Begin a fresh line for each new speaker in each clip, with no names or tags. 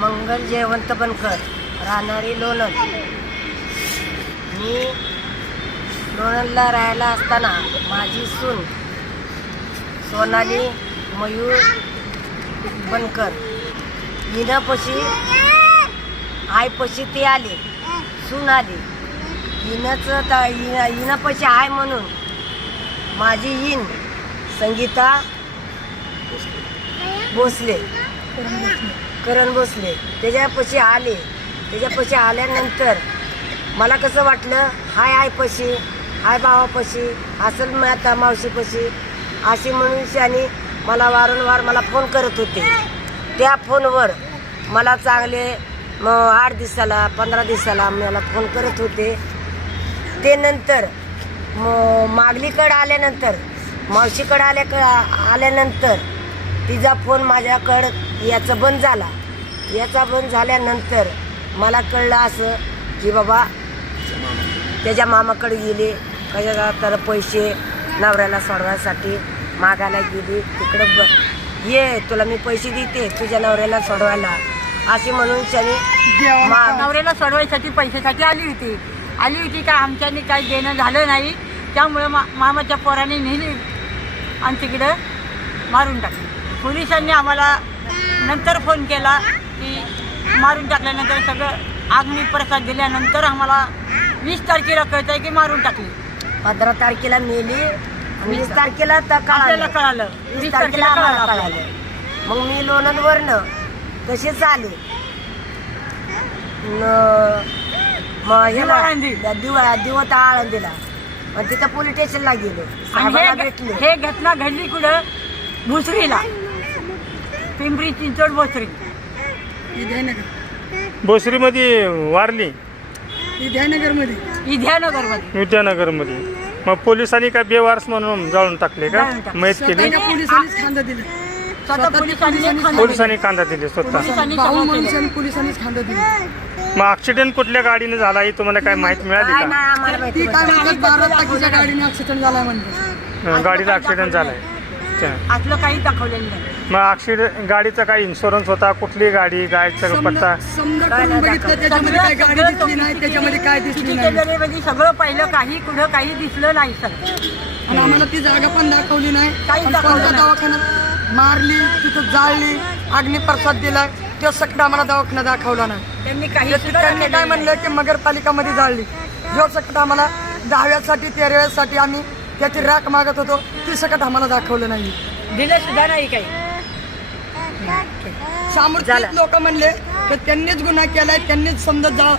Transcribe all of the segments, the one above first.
मंगल जयवंत बनकर राहणारी लोणंद. मी लोणंदला राहायला असताना माझी सून सोनाली मयूर बनकर. हिनंपशी आयपशी ती आली. सून आली. हिनंच त हिन हिनंपशी आहे म्हणून. माझी हिन संगीता भोसले. करण भोसले. त्याच्यापाशी आले. त्याच्यापाशी आल्यानंतर मला कसं वाटलं? हाय आयपाशी हाय भावापाशी असेल माता आता मावशीपाशी. अशी म्हणून शानी मला वारंवार मला फोन करत होते. त्या फोनवर मला चांगले मग आठ दिवसाला पंधरा दिवसाला मला फोन करत होते. ते नंतर मग मागलीकडं आल्यानंतर मावशीकडं आल्या आल्यानंतर तिचा फोन माझ्याकडं याचा बंद झाला. याचा बंद झाल्यानंतर मला कळलं असं की बाबा त्याच्या मामाकडे गेले. कशा तर पैसे नवऱ्याला सोडवायसाठी मागायला गेली? तिकडं ब ये तुला मी पैसे देते तुझ्या नवऱ्याला सोडवायला. अशी म्हणून त्याने मा-
नवऱ्याला सोडवायसाठी पैशासाठी आली होती. आली होती का आमच्यानी काही देणं झालं नाही. त्यामुळं मा मामाच्या पोराने नेली आणि तिकडं मारून टाकली. पोलिसांनी आम्हाला नंतर फोन केला की मारून टाकल्यानंतर सगळं आग्नी प्रसाद दिल्यानंतर आम्हाला वीस तारखेला कळत आहे की मारून टाकली.
पंधरा तारखेला मेली वीस तारखेला तर
आपल्याला
कळालं.
कळालं.
वीस तारखेला आम्हाला कळालं. मग मी लोणंदवरनं हे
आळंदी.
दिवा दिवत आळंदीला. मग तिथं पोलीस स्टेशनला गेलो.
आणि हे
भेटले.
हे घटना घडली कुठं? भुसरीला. पिंपरी चिंचवड भोसरी.
भोसरीमध्ये वारली.
विद्यानगरमध्ये.
विद्यानगरमध्ये. मग पोलिसांनी काय बेवारस म्हणून जाळून टाकले का. मयत केली?
पोलिसांनीच खांदा दिले.
स्वतः पोलिसांनी
कांदा दिले. स्वतः.
भाऊ पोलिसांनीच खांदा दिले.
मग ऍक्सिडेंट कुठल्या गाडीने झाला ही तुम्हाला काय माहिती मिळाली
काय
का?
नाही आम्हाला माहिती
ती काय म्हणतात बारा टाकीच्या गाडीने ऍक्सिडेंट झालाय म्हणते
हं, गाडीचा ऍक्सिडेंट झालाय. अच्छा.
असलं काही दाखवलेलं नाही.
मग ऍक्सिडेंट गाडीचा काय इन्शुरन्स होता कुठली गाडी गाडीचा पत्ता?
समजा करून बघितलं त्याच्यामध्ये काय गाडी दिसली नाही त्याच्यामध्ये काय दिसली नाही.
मध्ये सगळं पाहिलं काही कुठं काही दिसलं नाही सर
आणि आम्हाला ती जागा पण दाखवली नाही.
काहीच
आणि
दाखवलं नाही.
दवाखान्यात मारली तिथं जाळली अग्निप्रसाद दिलाय. तो सकट आम्हाला दवाखाना दाखवला नाही.
त्यांनी काही
त्यांनी काय म्हणलं की नगरपालिकामध्ये जाळली. जो सकट आम्हाला दहाव्यासाठी तेराव्यासाठी आम्ही त्याची राख मागत होतो ती सकट आम्हाला दाखवलं नाही.
दिलं सुद्धा नाही काही.
समोर लोक म्हणले की त्यांनीच गुन्हा केलाय त्यांनीच समजा जा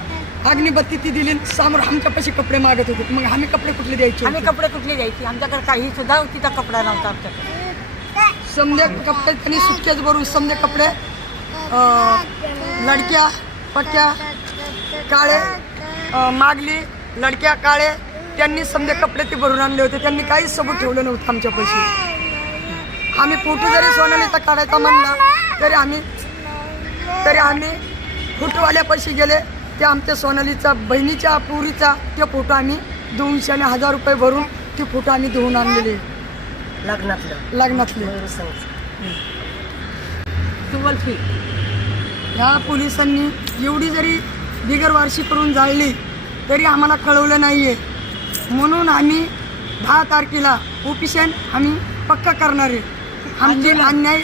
अग्निबत्ती ती दिली समोर आमच्यापाशी कपडे मागत होते. मग आम्ही कपडे कुठले द्यायचे?
आम्ही कपडे कुठले द्यायचे? आमच्याकडे काही सुद्धा तिथं कपडा नव्हता आमच्याकडे.
समजे कपडे त्यांनी सुटकेच भरून समजे कपडे लडक्या पट्ट्या काळे मागली लडक्या काळे त्यांनी समजे कपडे ते भरून आणले होते. त्यांनी काहीच सबूत ठेवलं नव्हतं आमच्या पैसे. आम्ही फोटो जरी सोनालीचा काढायचा म्हणला तरी आम्ही तरी आम्ही फोटोवाल्या पैसे गेले. ते आमच्या सोनालीचा बहिणीच्या पुरीचा ते फोटो आम्ही दोनशे आणि हजार रुपये भरून ते फोटो आम्ही धुवून आणलेले.
लग्नातलं.
लग्नातले.
मयूर संघ
टुवल फी
ह्या पोलिसांनी एवढी जरी बिगरवारशी करून जाळली तरी आम्हाला कळवलं नाही आहे म्हणून आम्ही दहा तारखेला ओपिशन आम्ही पक्का करणार आहे. आमची अन्याय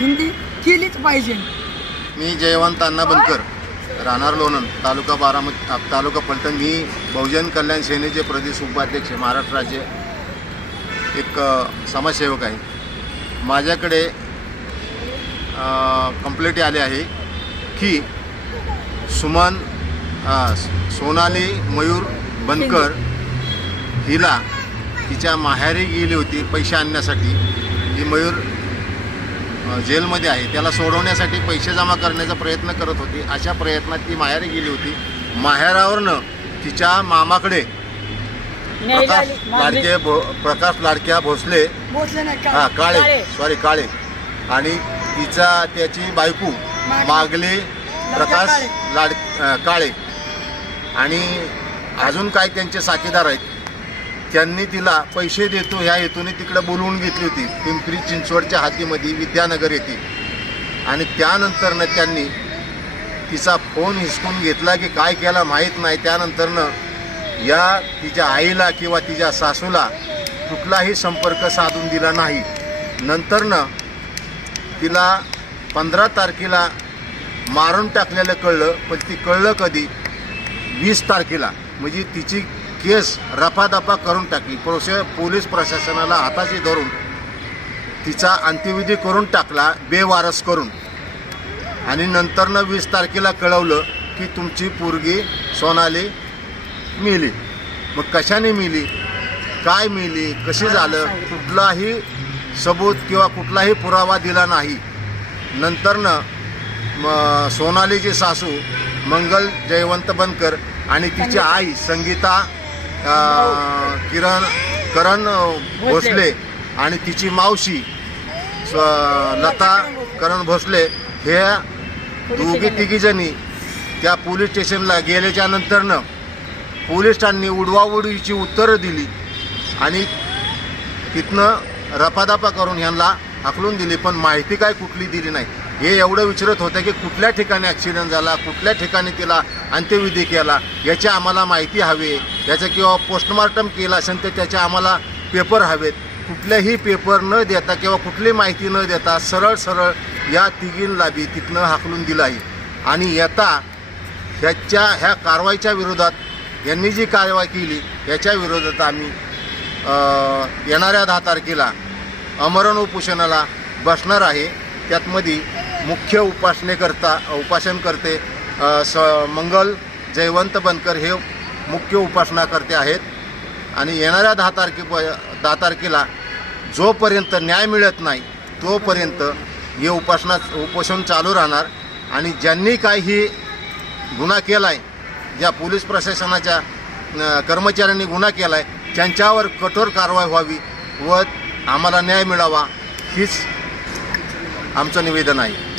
हिंदी केलीच पाहिजे.
मी जयवंत अण्णा बनकर राहणार लोणंद तालुका बारामती तालुका फलटण मी बहुजन कल्याण सेनेचे प्रदेश उपाध्यक्ष महाराष्ट्र राज्य एक समाजसेवक आहे. माझ्याकडे कंप्लेंट आली आहे की सुमन सोनाली मयूर बनकर हिला तिच्या माहेरी गेली होती पैसे आणण्यासाठी. ही मयूर जेलमध्ये आहे. त्याला सोडवण्यासाठी पैसे जमा करण्याचा प्रयत्न करत होती. अशा प्रयत्नात ती माहेरी गेली होती. माहेरावरनं तिच्या मामाकडे प्रकाश लाडके भो प्रकाश लाडक्या भोसले. हा काळे. सॉरी काळे. आणि तिचा त्याची बायको मागले. प्रकाश. लाड काळे. आणि अजून काय त्यांचे साथीदार आहेत. त्यांनी तिला पैसे देतो ह्या हेतूने तिकडे बोलवून घेतली होती. पिंपरी चिंचवडच्या हातीमध्ये विद्यानगर येथे आणि त्यानंतरनं त्यांनी तिचा फोन हिसकून घेतला की काय केला माहीत नाही. त्यानंतरनं या तिच्या आईला किंवा तिच्या सासूला कुठलाही संपर्क साधून दिला नाही. नंतरनं तिला पंधरा तारखेला मारून टाकलेलं कळलं पण ती कळलं कधी? वीस तारखेला. म्हणजे तिची केस रफादफा करून टाकली. प्रोसे पोलीस प्रशासनाला हाताशी धरून तिचा अंत्यविधी करून टाकला बेवारस करून. आणि नंतरनं वीस तारखेला कळवलं की तुमची पोरगी सोनाली मिली. मग कशाने मिली? काय मिली? कशी झालं? कुठलाही सबूत किंवा कुठलाही पुरावा दिला नाही. नंतरनं म सोनालीची सासू मंगल जयवंत बनकर आणि तिची आई संगीता किरण करण भोसले. आणि तिची मावशी लता करण भोसले हे दोघी तिघीजणी त्या पोलीस स्टेशनला गेल्याच्या नंतरनं पोलिसांनी उडवाउडवीची उत्तरं दिली आणि तिथनं रफादफा करून ह्यांना हाकलून दिली पण माहिती काय कुठली दिली नाही. हे एवढं विचारत होतं की कुठल्या ठिकाणी ॲक्सिडेंट झाला कुठल्या ठिकाणी तिला अंत्यविधी केला याची आम्हाला माहिती हवी याचं किंवा पोस्टमॉर्टम केला असेल तर त्याचे आम्हाला पेपर हवेत. कुठल्याही पेपर न देता किंवा कुठली माहिती न देता सरळ सरळ या तिघींना बी तिथनं हाकलून दिलं आहे. आणि येता ह्याच्या ह्या कारवाईच्या विरोधात यांनी जी कारवाई केली याच्या विरोधात आम्ही येणाऱ्या दहा तारखेला अमरण उपोषणाला बसणार आहे. त्यातमध्ये मुख्य उपासनेकरता उपासनकर्ते स मंगल जयवंत बनकर हे मुख्य उपासनाकर्ते आहेत. आणि येणाऱ्या दहा तारखे दहा तारखेला जोपर्यंत न्याय मिळत नाही तोपर्यंत हे उपासना उपोषण चालू राहणार. आणि ज्यांनी काही गुन्हा केला आहे ज्या पोलीस प्रशासनाच्या कर्मचाऱ्यांनी गुन्हा केला आहे त्यांच्यावर कठोर कारवाई व्हावी व आम्हाला न्याय मिळावा हीच आमचं निवेदन आहे.